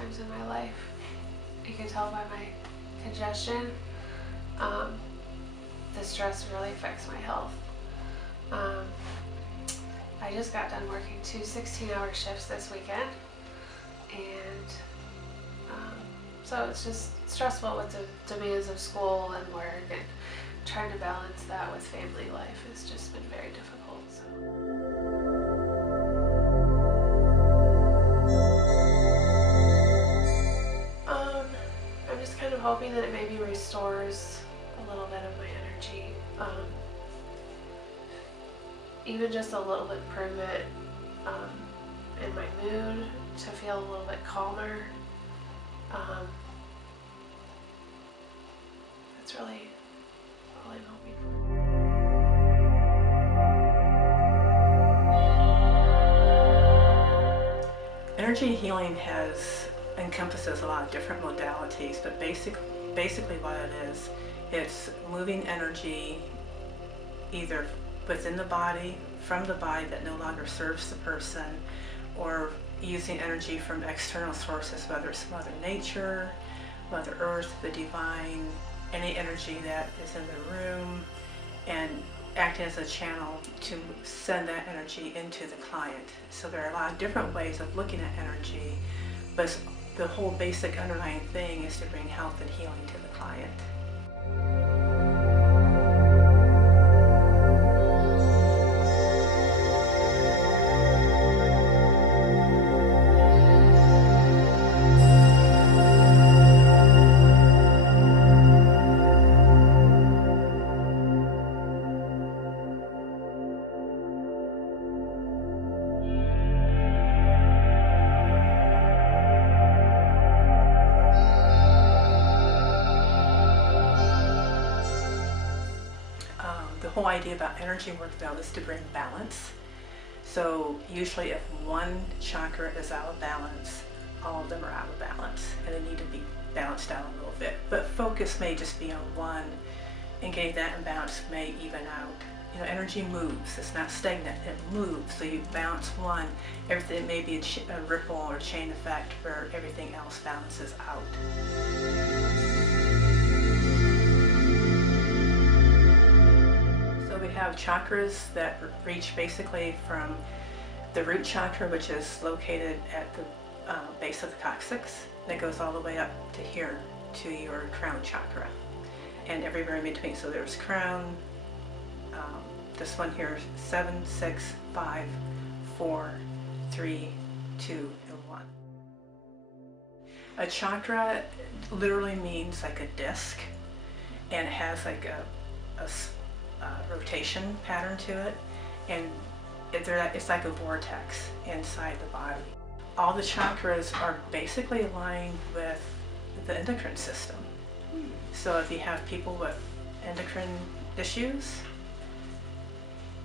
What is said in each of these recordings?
times in my life. You can tell by my congestion. The stress really affects my health. I just got done working 2 16-hour shifts this weekend, and so it's just stressful with the demands of school and work, and trying to balance that with family life has just been very difficult. I'm just kind of hoping that it maybe restores a little bit of my energy. Even just a little bit improvement in my mood, to feel a little bit calmer. That's really all I'm hoping for. Energy healing encompasses a lot of different modalities, but basically what it is, it's moving energy either within the body, from the body that no longer serves the person, or using energy from external sources, whether it's Mother Nature, Mother Earth, the divine, any energy that is in the room, and acting as a channel to send that energy into the client. So there are a lot of different ways of looking at energy, but the whole basic underlying thing is to bring health and healing to the client. The whole idea about energy work though is to bring balance. So usually if one chakra is out of balance, all of them are out of balance, and they need to be balanced out a little bit. But focus may just be on one, and getting that in balance may even out. You know, energy moves, it's not stagnant, it moves. So you balance one, everything may be a ripple or chain effect where everything else balances out. We have chakras that reach basically from the root chakra, which is located at the base of the coccyx, that goes all the way up to here, to your crown chakra, and everywhere in between. So there's crown, this one here, 7, 6, 5, 4, 3, 2, and 1. A chakra literally means like a disc, and it has like a rotation pattern to it, and it's like a vortex inside the body. All the chakras are basically aligned with the endocrine system. So if you have people with endocrine issues,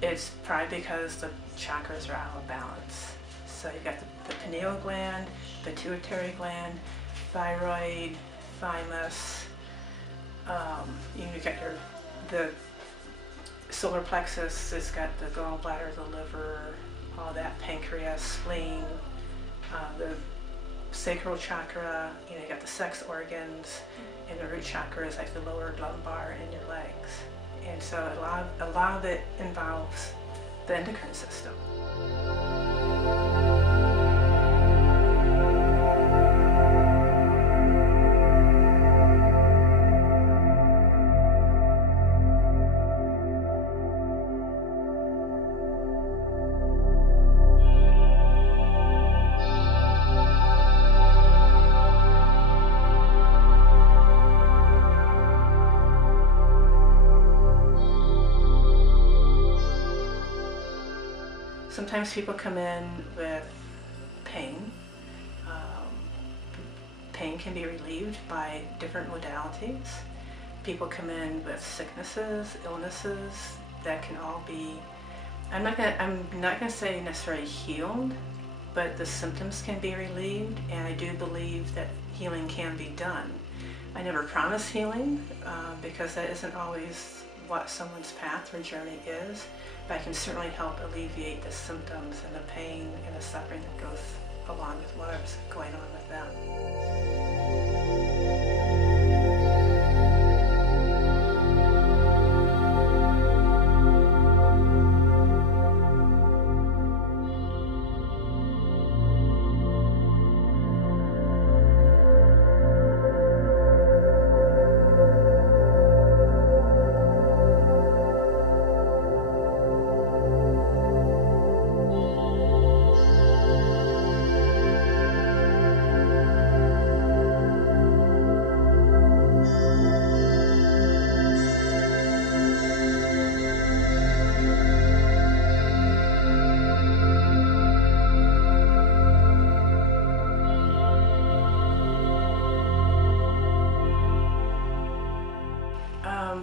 it's probably because the chakras are out of balance. So you've got the pineal gland, pituitary gland, thyroid, thymus, you've got the solar plexus, it's got the gallbladder, the liver, all that, pancreas, spleen, the sacral chakra, you got the sex organs, and the root chakra is like the lower lumbar in your legs. And so a lot of it involves the endocrine system. Sometimes people come in with pain. Pain can be relieved by different modalities. People come in with sicknesses, illnesses that can all be, I'm not gonna say necessarily healed, but the symptoms can be relieved, and I do believe that healing can be done. I never promise healing because that isn't always what someone's path or journey is, but I can certainly help alleviate the symptoms and the pain and the suffering that goes along with whatever's going on with them.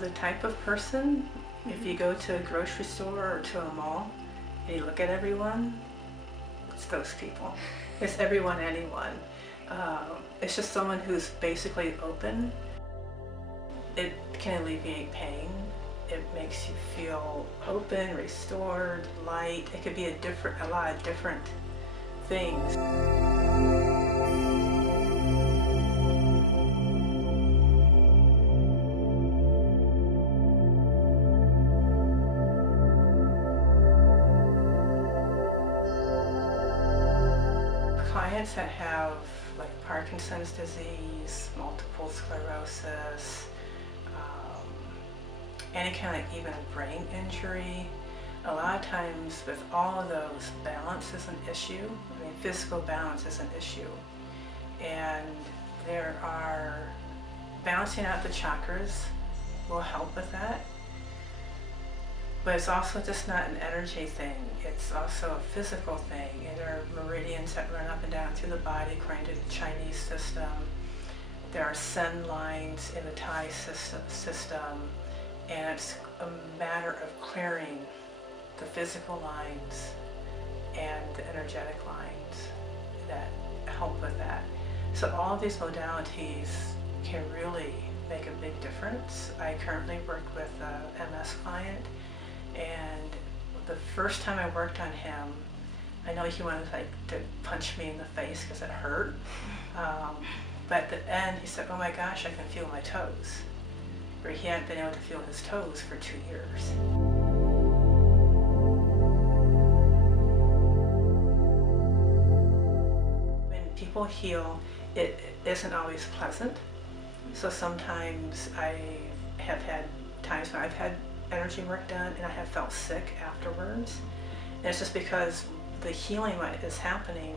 The type of person, if you go to a grocery store or to a mall and you look at everyone, it's those people. It's everyone, anyone. It's just someone who's basically open. It can alleviate pain. It makes you feel open, restored, light. It could be a lot of different things. Clients that have like Parkinson's disease, multiple sclerosis, any kind of even brain injury, a lot of times with all of those, balance is an issue. I mean, physical balance is an issue. And there are, balancing out the chakras will help with that. But it's also just not an energy thing, it's also a physical thing. And there are meridians that run up and down through the body according to the Chinese system. There are sun lines in the Thai system, and it's a matter of clearing the physical lines and the energetic lines that help with that. So all of these modalities can really make a big difference. I currently work with a MS client, and the first time I worked on him, I know he wanted to punch me in the face because it hurt. But at the end, he said, "Oh my gosh, I can feel my toes," where he hadn't been able to feel his toes for 2 years. When people heal, it isn't always pleasant. So sometimes I have had times when I've had energy work done and I have felt sick afterwards. And it's just because the healing is happening,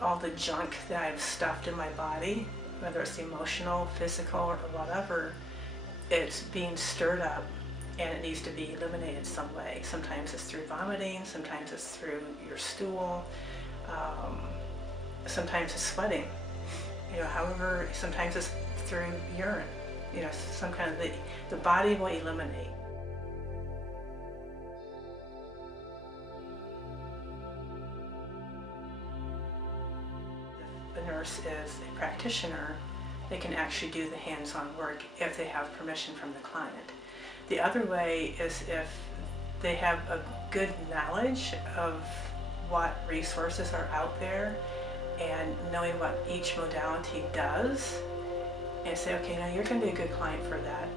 all the junk that I've stuffed in my body, whether it's emotional, physical, or whatever, it's being stirred up and it needs to be eliminated some way. Sometimes it's through vomiting, sometimes it's through your stool, sometimes it's sweating. You know, however, sometimes it's through urine. You know, some kind of, the body will eliminate. If a nurse is a practitioner, they can actually do the hands-on work if they have permission from the client. The other way is if they have a good knowledge of what resources are out there and knowing what each modality does, and say, okay, now you're going to be a good client for that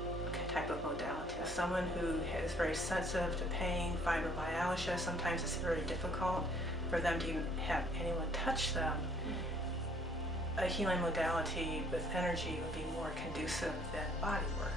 type of modality. Someone who is very sensitive to pain, fibromyalgia, sometimes it's very difficult for them to even have anyone touch them. A healing modality with energy would be more conducive than body work.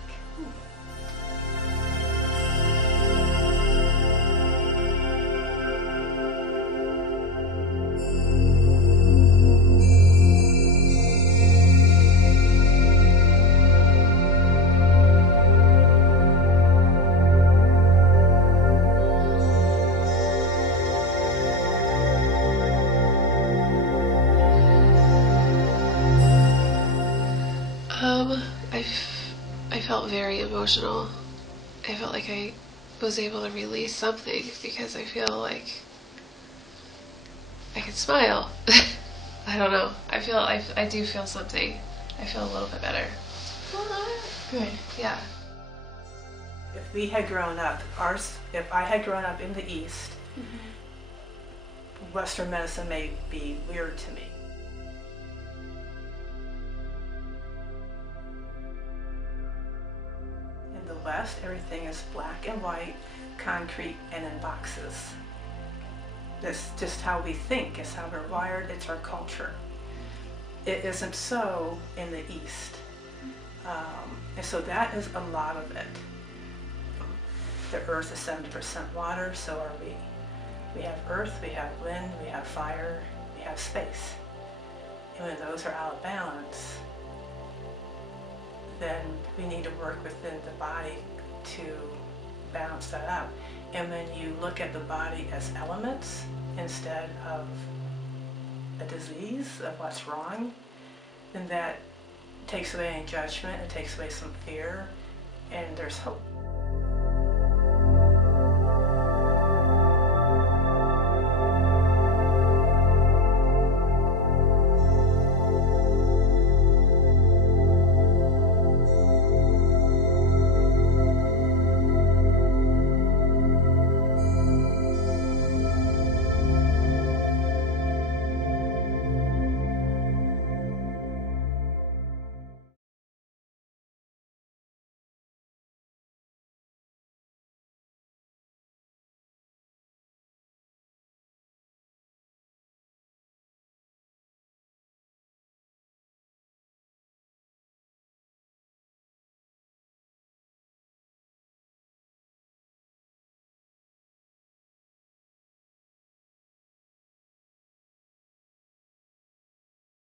I felt very emotional. I felt like I was able to release something because I feel like I can smile. I don't know. I do feel something. I feel a little bit better. Good. Yeah. If we had grown up, if I had grown up in the East, Western medicine may be weird to me. In the West, everything is black and white, concrete, and in boxes. That's just how we think, it's how we're wired, it's our culture. It isn't so in the East. And so that is a lot of it. The earth is 70% water, so are we. We have earth, we have wind, we have fire, we have space. And when those are out of balance, then we need to work within the body to balance that out. And when you look at the body as elements instead of a disease of what's wrong, then that takes away any judgment, it takes away some fear, and there's hope.